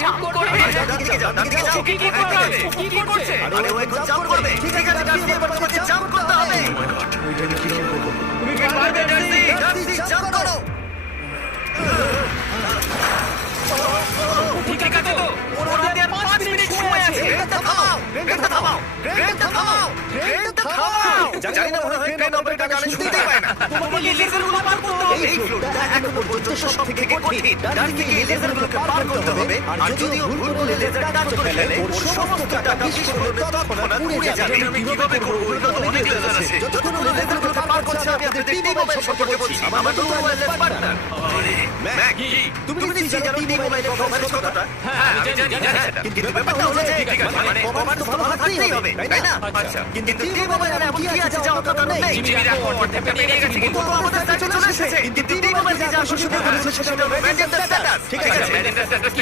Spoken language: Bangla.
জাম্প করবে। ডানদিকে যাও, ডানদিকে যাও। কি করবে? কি করছে? আরে ও এখন জাম্প করবে। ঠিক আছে, ডার্সি, এবার তোমাকে জাম্প করতে হবে। তুমি কি পারবে ডার্সি? ডার্সি, জাম্প করো। ঠিক আছে তো? ওর হাতে আর 5 মিনিট সময় আছে। ক্রেনটা থামাও, ক্রেনটা থামাও, ক্রেনটা থামাও, ক্রেনটা থামাও। জানি না মনে হয় ক্রেন অপারেটর গানে শুনতেই পায় না। তোমাকে এই লেজারগুলো পার করতে হবে। এই ফ্লোরটা এখন পর্যন্ত সবথেকে কঠিন। ডার্সিকে এই লেজারগুলোকে পার করতে হবে। আর যদি ও ভুল করে লেজার টাচ করে ফেলে, ওর সমস্ত টাকা বিস্ফোরণে তৎক্ষণাৎ উড়ে যাবে। আমি কিভাবে করব? এটা তো অনেক লেজার আছে। যতক্ষণ ও লেজারগুলোকে পার করছে, আমি আপনাদের টি-মোবাইল সম্পর্কে বলছি। আমার নতুন ওয়্যারলেস পার্টনার। ম্যাক, তুমি নিশ্চয়ই জানো টি-মোবাইলের কভারেজ কতটা? হ্যাঁ, আমি জানি সেটা। কিন্তু ব্যাপারটা হলো যে মানে কভারেজ তো ভালো থাকতেই হবে, তাই না? আচ্ছা। কিন্তু টি-মোবাইলের এমন কি আছে যা অতটা নেই? জিমির এখন অর্ধেকটা পেরিয়ে গেছে কিন্তু। ও আমাদের কাছে চলে এসেছে। কিন্তু টি-মোবাইল যে আসলে করেছে সেটা হলো ম্যানেজার স্ট্যাটাস। ঠিক আছে? Manager status